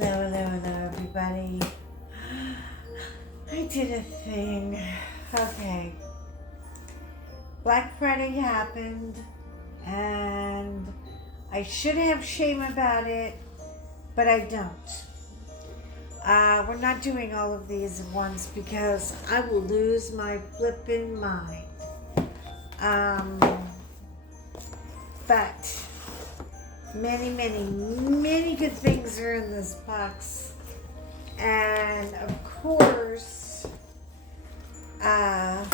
Hello, everybody. I did a thing. Okay. Black Friday happened, and I should have shame about it, but I don't. We're not doing all of these at once because I will lose my flippin' mind. But many good things are in this box. And of course, the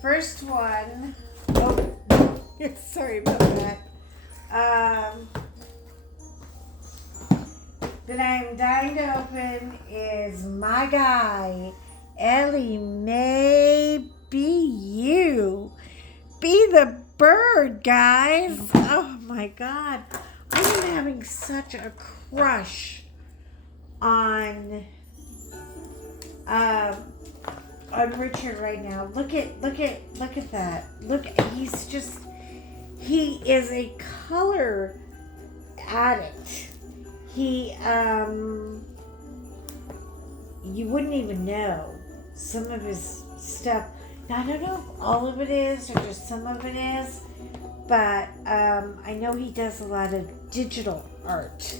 first one, sorry about that, that I'm dying to open is my guy, ELLIE, may be you. Be the bird, guys. Oh my God. I am having such a crush on Richard right now. Look at that. He is a color addict. You wouldn't even know some of his stuff. Now, I don't know if all of it is or just some of it is, but I know he does a lot of digital art.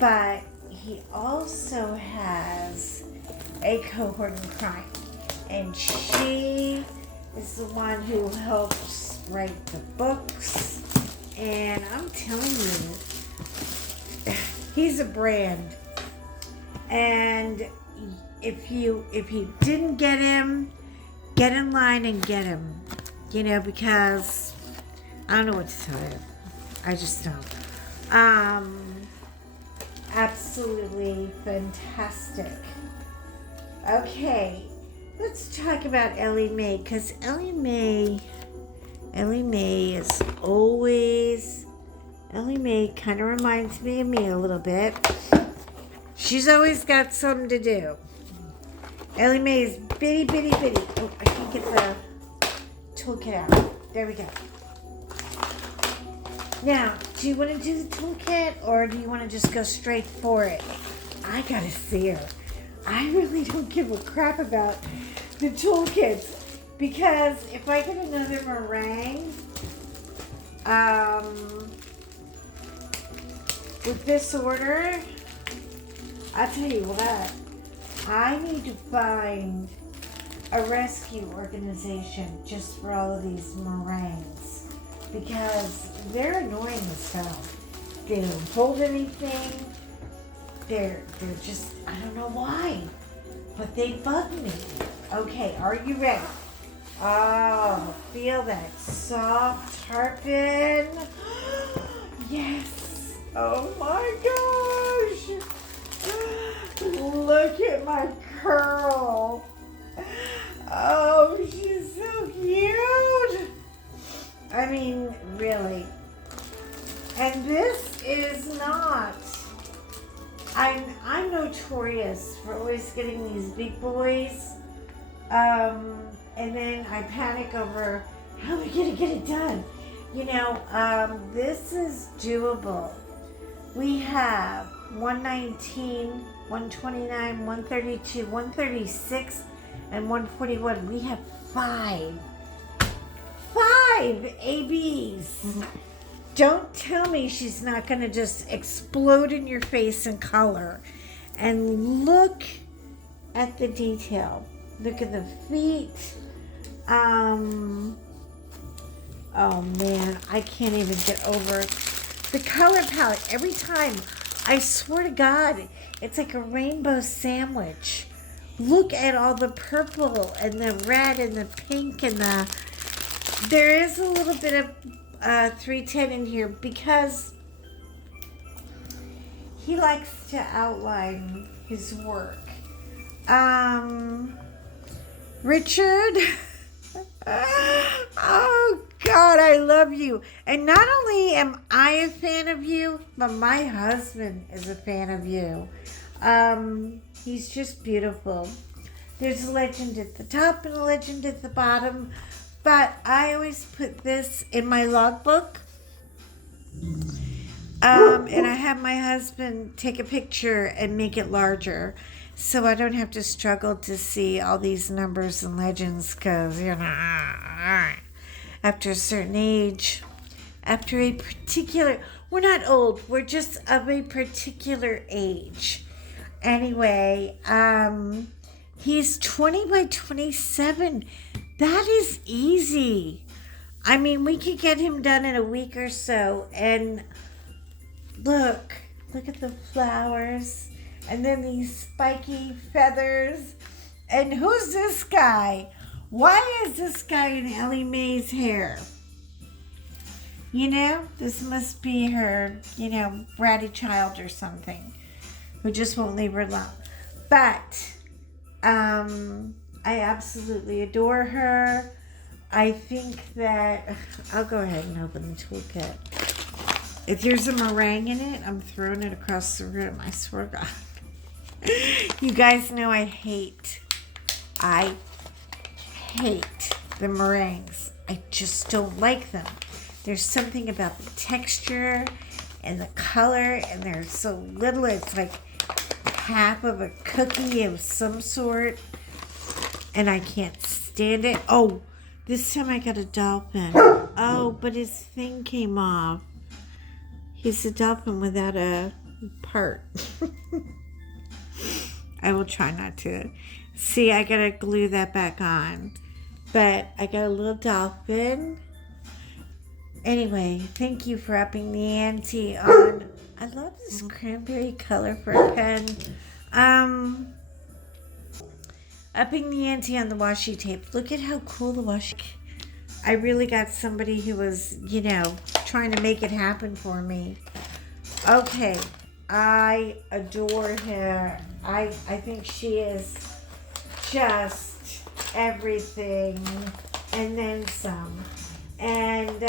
But he also has a cohort in crime, and she is the one who helps write the books. And I'm telling you, he's a brand. And if you didn't get him, get in line and get him. Because I don't know what to tell you. I just don't. Absolutely fantastic. Okay, let's talk about ELLIE Mae, because ELLIE Mae is always, ELLIE Mae kind of reminds me of me a little bit. She's always got something to do. ELLIE Mae is bitty. Oh, I can't get the toolkit out. There we go. Now, do you want to do the toolkit, or do you want to just go straight for it? I gotta see her. I really don't give a crap about the toolkits, because if I get another meringue, with this order, I'll tell you what, I need to find a rescue organization just for all of these meringues, because they're annoying as hell. They don't hold anything. They're just, I don't know why, but they bug me. Okay, are you ready? Oh, feel that soft tarpon. Yes. Oh my gosh. Look at my curl. Oh, she's so cute. I mean, really. And this is not, I'm notorious for always getting these big boys. And then I panic over how am I gonna get it done? This is doable. We have 119, 129, 132, 136, and 141. We have five ABs. Don't tell me she's not going to just explode in your face in color. And look at the detail. Look at the feet. Oh man, I can't even get over the color palette. Every time, I swear to God, it's like a rainbow sandwich. Look at all the purple and the red and the pink and there is a little bit of 310 in here because he likes to outline his work. Richard, oh God, I love you. And not only am I a fan of you, but my husband is a fan of you. He's just beautiful. There's a legend at the top and a legend at the bottom. But I always put this in my logbook And I have my husband take a picture and make it larger so I don't have to struggle to see all these numbers and legends because, after a certain age, after a particular, we're not old, we're just of a particular age. Anyway, he's 20 by 27. That is easy. I mean, we could get him done in a week or so. And look at the flowers. And then these spiky feathers. And who's this guy? Why is this guy in Ellie Mae's hair? This must be her, bratty child or something who just won't leave her alone. But I absolutely adore her. I think that I'll go ahead and open the toolkit. If there's a meringue in it, I'm throwing it across the room. I swear to God. You guys know I hate the meringues. I just don't like them. There's something about the texture and the color, and they're so little. It's like half of a cookie of some sort, and I can't stand it. Oh, this time I got a dolphin. Oh, but his thing came off. He's a dolphin without a part. I will try not to. See, I gotta glue that back on. But I got a little dolphin. Anyway, thank you for upping the ante on. I love this cranberry color for a pen. Upping the ante on the washi tape. Look at how cool the washi. I really got somebody who was, trying to make it happen for me. Okay, I adore her. I think she is just everything and then some. And,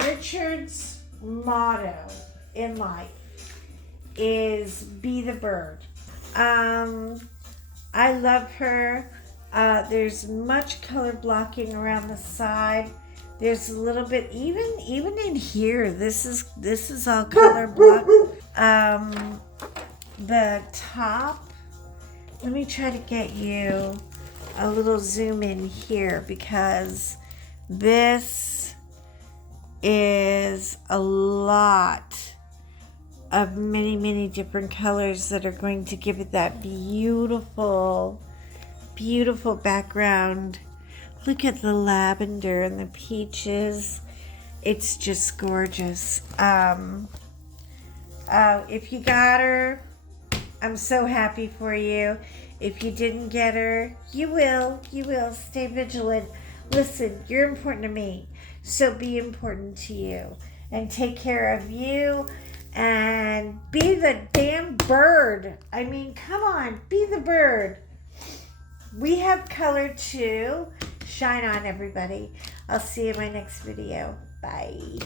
Richard's motto in life is be the bird. I love her. There's much color blocking around the side. There's a little bit, even in here, this is all color block. The top, let me try to get you a little zoom in here because this is a lot of many, many different colors that are going to give it that beautiful, beautiful background. Look at the lavender and the peaches. It's just gorgeous. If you got her, I'm so happy for you. If you didn't get her, you will. Stay vigilant. Listen, you're important to me, so be important to you. And take care of you. And be the damn bird. I mean, come on, be the bird. We have color too. Shine on, everybody. I'll see you in my next video. Bye.